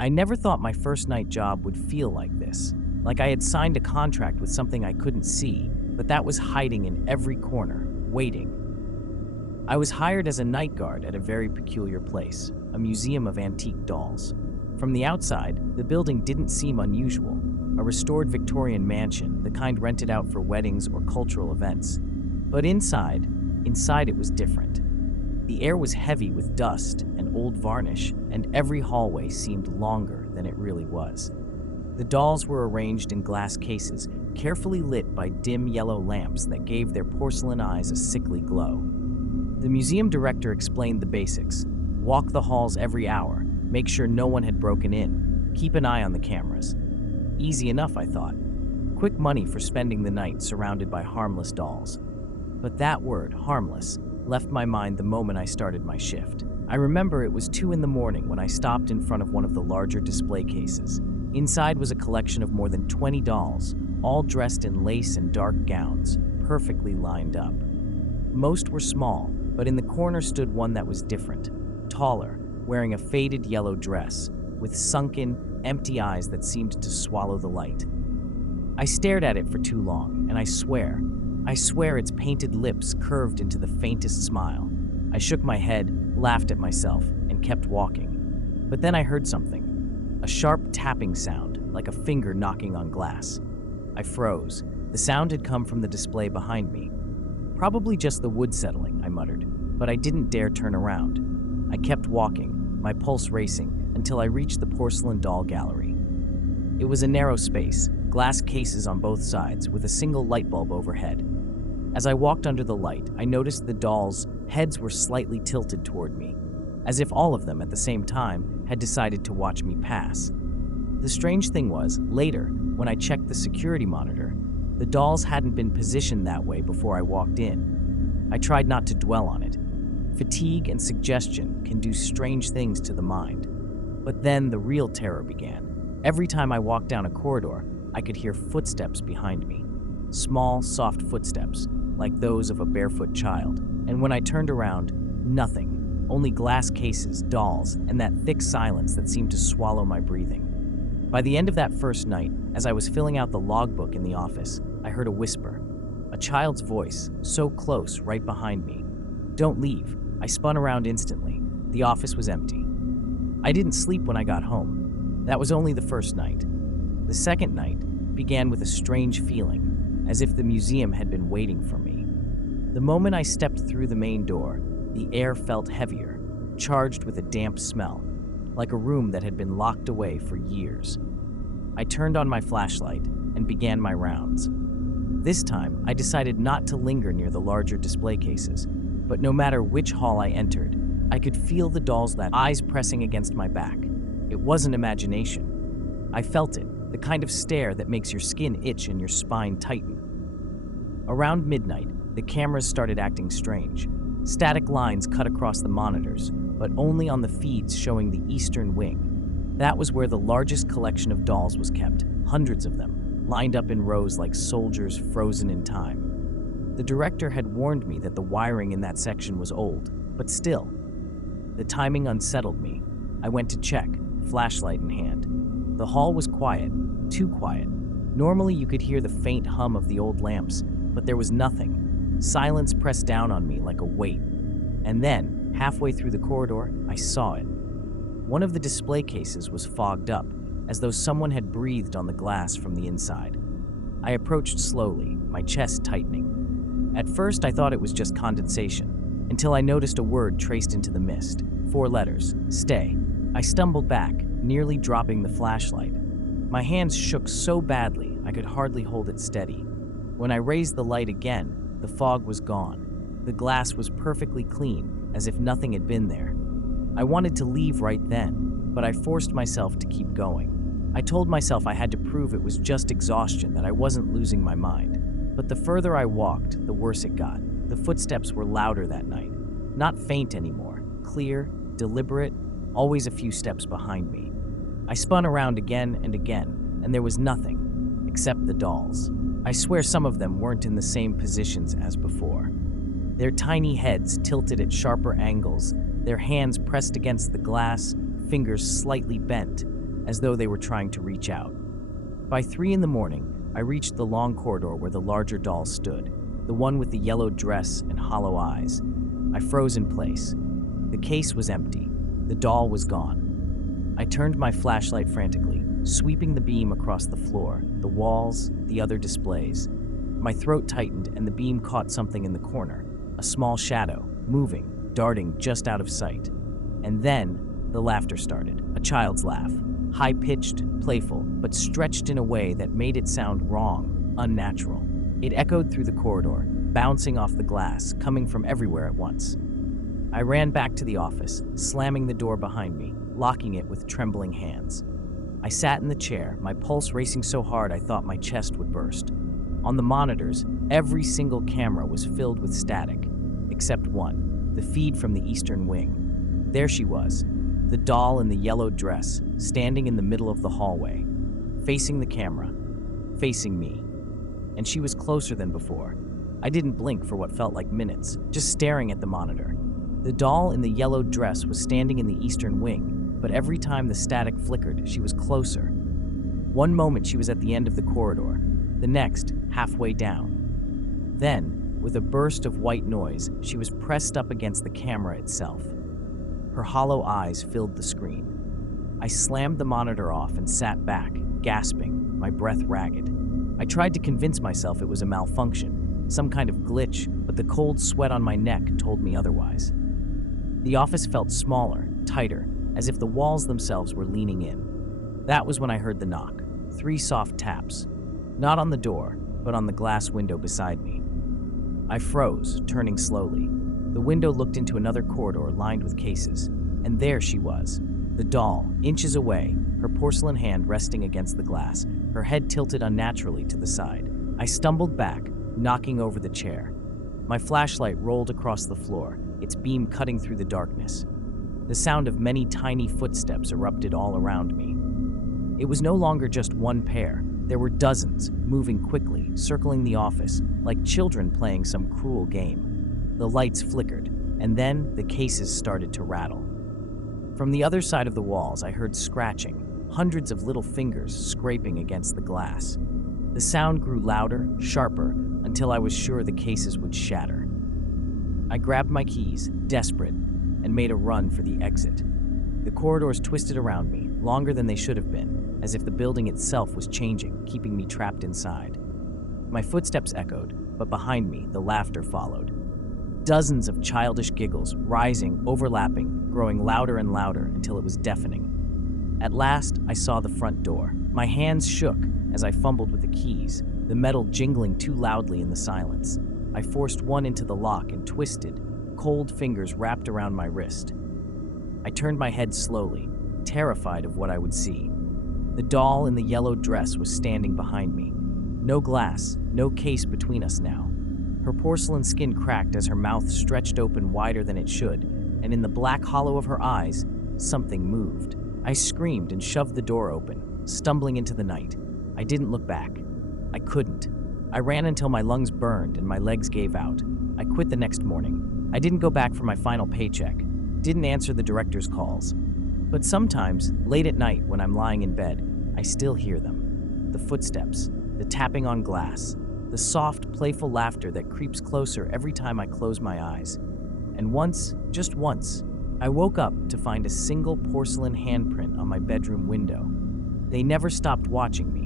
I never thought my first night job would feel like this, like I had signed a contract with something I couldn't see, but that was hiding in every corner, waiting. I was hired as a night guard at a very peculiar place, a museum of antique dolls. From the outside, the building didn't seem unusual, a restored Victorian mansion, the kind rented out for weddings or cultural events. But inside it was different. The air was heavy with dust and old varnish, and every hallway seemed longer than it really was. The dolls were arranged in glass cases, carefully lit by dim yellow lamps that gave their porcelain eyes a sickly glow. The museum director explained the basics. Walk the halls every hour, make sure no one had broken in, keep an eye on the cameras. Easy enough, I thought. Quick money for spending the night surrounded by harmless dolls. But that word, harmless, left my mind the moment I started my shift. I remember it was 2 in the morning when I stopped in front of one of the larger display cases. Inside was a collection of more than 20 dolls, all dressed in lace and dark gowns, perfectly lined up. Most were small, but in the corner stood one that was different, taller, wearing a faded yellow dress, with sunken, empty eyes that seemed to swallow the light. I stared at it for too long, and I swear its painted lips curved into the faintest smile. I shook my head, laughed at myself, and kept walking. But then I heard something, a sharp tapping sound, like a finger knocking on glass. I froze. The sound had come from the display behind me. Probably just the wood settling, I muttered, but I didn't dare turn around. I kept walking, my pulse racing, until I reached the porcelain doll gallery. It was a narrow space, glass cases on both sides, with a single light bulb overhead. As I walked under the light, I noticed the dolls' heads were slightly tilted toward me, as if all of them at the same time had decided to watch me pass. The strange thing was, later, when I checked the security monitor, the dolls hadn't been positioned that way before I walked in. I tried not to dwell on it. Fatigue and suggestion can do strange things to the mind. But then the real terror began. Every time I walked down a corridor, I could hear footsteps behind me. Small, soft footsteps, like those of a barefoot child. And when I turned around, nothing. Only glass cases, dolls, and that thick silence that seemed to swallow my breathing. By the end of that first night, as I was filling out the logbook in the office, I heard a whisper. A child's voice, so close, right behind me. "Don't leave." I spun around instantly. The office was empty. I didn't sleep when I got home. That was only the first night. The second night began with a strange feeling, as if the museum had been waiting for me. The moment I stepped through the main door, the air felt heavier, charged with a damp smell, like a room that had been locked away for years. I turned on my flashlight and began my rounds. This time, I decided not to linger near the larger display cases, but no matter which hall I entered, I could feel the dolls' eyes pressing against my back. It wasn't imagination. I felt it, the kind of stare that makes your skin itch and your spine tighten. Around midnight, the cameras started acting strange. Static lines cut across the monitors, but only on the feeds showing the eastern wing. That was where the largest collection of dolls was kept, hundreds of them, lined up in rows like soldiers frozen in time. The director had warned me that the wiring in that section was old, but still, the timing unsettled me. I went to check, flashlight in hand. The hall was quiet, too quiet. Normally you could hear the faint hum of the old lamps, but there was nothing. Silence pressed down on me like a weight. And then, halfway through the corridor, I saw it. One of the display cases was fogged up, as though someone had breathed on the glass from the inside. I approached slowly, my chest tightening. At first, I thought it was just condensation, until I noticed a word traced into the mist. 4 letters, stay. I stumbled back, nearly dropping the flashlight. My hands shook so badly I could hardly hold it steady. When I raised the light again, the fog was gone. The glass was perfectly clean, as if nothing had been there. I wanted to leave right then, but I forced myself to keep going. I told myself I had to prove it was just exhaustion, that I wasn't losing my mind. But the further I walked, the worse it got. The footsteps were louder that night. Not faint anymore, clear, deliberate, always a few steps behind me. I spun around again and again, and there was nothing, except the dolls. I swear some of them weren't in the same positions as before. Their tiny heads tilted at sharper angles, their hands pressed against the glass, fingers slightly bent, as though they were trying to reach out. By 3 in the morning, I reached the long corridor where the larger doll stood, the one with the yellow dress and hollow eyes. I froze in place. The case was empty. The doll was gone. I turned my flashlight frantically, sweeping the beam across the floor, the walls, the other displays. My throat tightened and the beam caught something in the corner, a small shadow, moving, darting just out of sight. And then the laughter started, a child's laugh, high-pitched, playful, but stretched in a way that made it sound wrong, unnatural. It echoed through the corridor, bouncing off the glass, coming from everywhere at once. I ran back to the office, slamming the door behind me, locking it with trembling hands. I sat in the chair, my pulse racing so hard I thought my chest would burst. On the monitors, every single camera was filled with static, except one, the feed from the eastern wing. There she was, the doll in the yellow dress, standing in the middle of the hallway, facing the camera, facing me. And she was closer than before. I didn't blink for what felt like minutes, just staring at the monitor. The doll in the yellow dress was standing in the eastern wing, but every time the static flickered, she was closer. One moment she was at the end of the corridor, the next halfway down. Then, with a burst of white noise, she was pressed up against the camera itself. Her hollow eyes filled the screen. I slammed the monitor off and sat back, gasping, my breath ragged. I tried to convince myself it was a malfunction, some kind of glitch, but the cold sweat on my neck told me otherwise. The office felt smaller, tighter, as if the walls themselves were leaning in. That was when I heard the knock, 3 soft taps. Not on the door, but on the glass window beside me. I froze, turning slowly. The window looked into another corridor lined with cases, and there she was, the doll, inches away, her porcelain hand resting against the glass, her head tilted unnaturally to the side. I stumbled back, knocking over the chair. My flashlight rolled across the floor, its beam cutting through the darkness. The sound of many tiny footsteps erupted all around me. It was no longer just one pair. There were dozens, moving quickly, circling the office, like children playing some cruel game. The lights flickered, and then the cases started to rattle. From the other side of the walls, I heard scratching, hundreds of little fingers scraping against the glass. The sound grew louder, sharper, until I was sure the cases would shatter. I grabbed my keys, desperate, and made a run for the exit. The corridors twisted around me, longer than they should have been, as if the building itself was changing, keeping me trapped inside. My footsteps echoed, but behind me, the laughter followed. Dozens of childish giggles, rising, overlapping, growing louder and louder until it was deafening. At last, I saw the front door. My hands shook as I fumbled with the keys, the metal jingling too loudly in the silence. I forced one into the lock and twisted, cold fingers wrapped around my wrist. I turned my head slowly, terrified of what I would see. The doll in the yellow dress was standing behind me. No glass, no case between us now. Her porcelain skin cracked as her mouth stretched open wider than it should, and in the black hollow of her eyes, something moved. I screamed and shoved the door open, stumbling into the night. I didn't look back. I couldn't. I ran until my lungs burned and my legs gave out. I quit the next morning. I didn't go back for my final paycheck. Didn't answer the director's calls. But sometimes, late at night when I'm lying in bed, I still hear them. The footsteps, the tapping on glass, the soft, playful laughter that creeps closer every time I close my eyes. And once, just once, I woke up to find a single porcelain handprint on my bedroom window. They never stopped watching me.